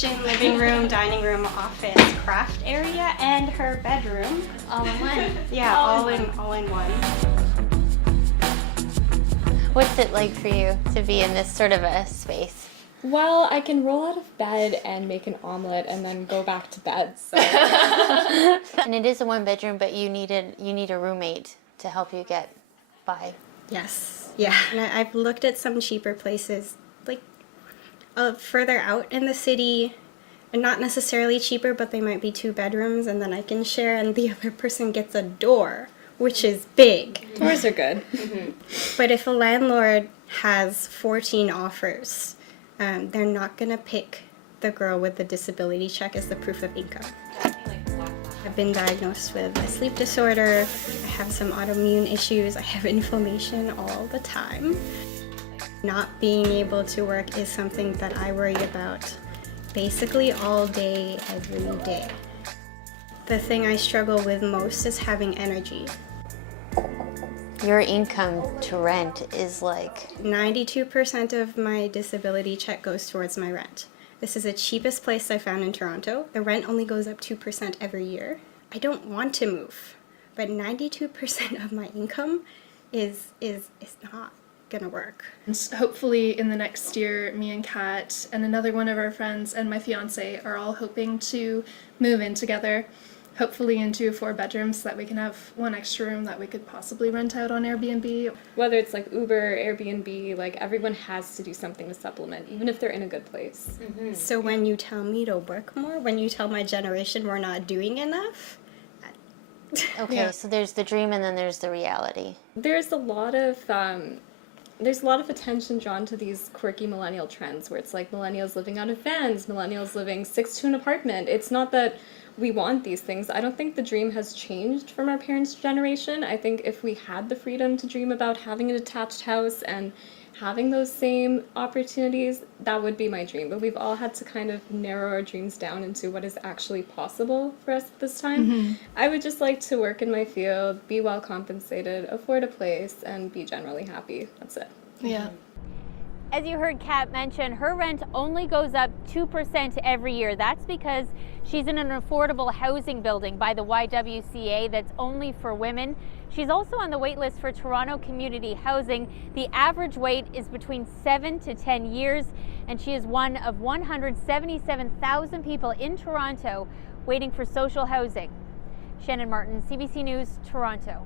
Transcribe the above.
kitchen, living room, dining room, office, craft area, and her bedroom. All in one. Yeah, all in one. What's it like for you to be in this sort of a space? Well, I can roll out of bed and make an omelet and then go back to bed. So. And it is a one bedroom, but you need a roommate to help you get by. Yes, yeah. And I've looked at some cheaper places, like further out in the city, and not necessarily cheaper, but they might be 2 bedrooms, and then I can share, and the other person gets a door, which is big. Doors are good. But if a landlord has 14 offers, they're not going to pick the girl with the disability check as the proof of income. I've been diagnosed with a sleep disorder, I have some autoimmune issues, I have inflammation all the time. Not being able to work is something that I worry about basically all day, every day. The thing I struggle with most is having energy. Your income to rent is like... 92% of my disability check goes towards my rent. This is the cheapest place I found in Toronto. The rent only goes up 2% every year. I don't want to move, but 92% of my income is not gonna work. And hopefully in the next year, me and Kat and another one of our friends and my fiance are all hoping to move in together, hopefully into a 4 bedrooms so that we can have one extra room that we could possibly rent out on Airbnb. Whether it's like Uber, Airbnb, like everyone has to do something to supplement, even if they're in a good place. So when you tell me to work more, when you tell my generation we're not doing enough, Okay, Yeah. so there's the dream and then there's the reality. There's a lot of attention drawn to these quirky millennial trends where it's like millennials living out of vans, millennials living 6 to an apartment. It's not that we want these things. I don't think the dream has changed from our parents' generation. I think if we had the freedom to dream about having an attached house and having those same opportunities, that would be my dream. But we've all had to kind of narrow our dreams down into what is actually possible for us at this time. I would just like to work in my field, be well compensated, afford a place, and be generally happy. That's it. Yeah. As you heard Kat mention, her rent only goes up 2% every year. That's because she's in an affordable housing building by the YWCA that's only for women. She's also on the wait list for Toronto Community Housing. The average wait is between 7 to 10 years, and she is one of 177,000 people in Toronto waiting for social housing. Shannon Martin, CBC News, Toronto.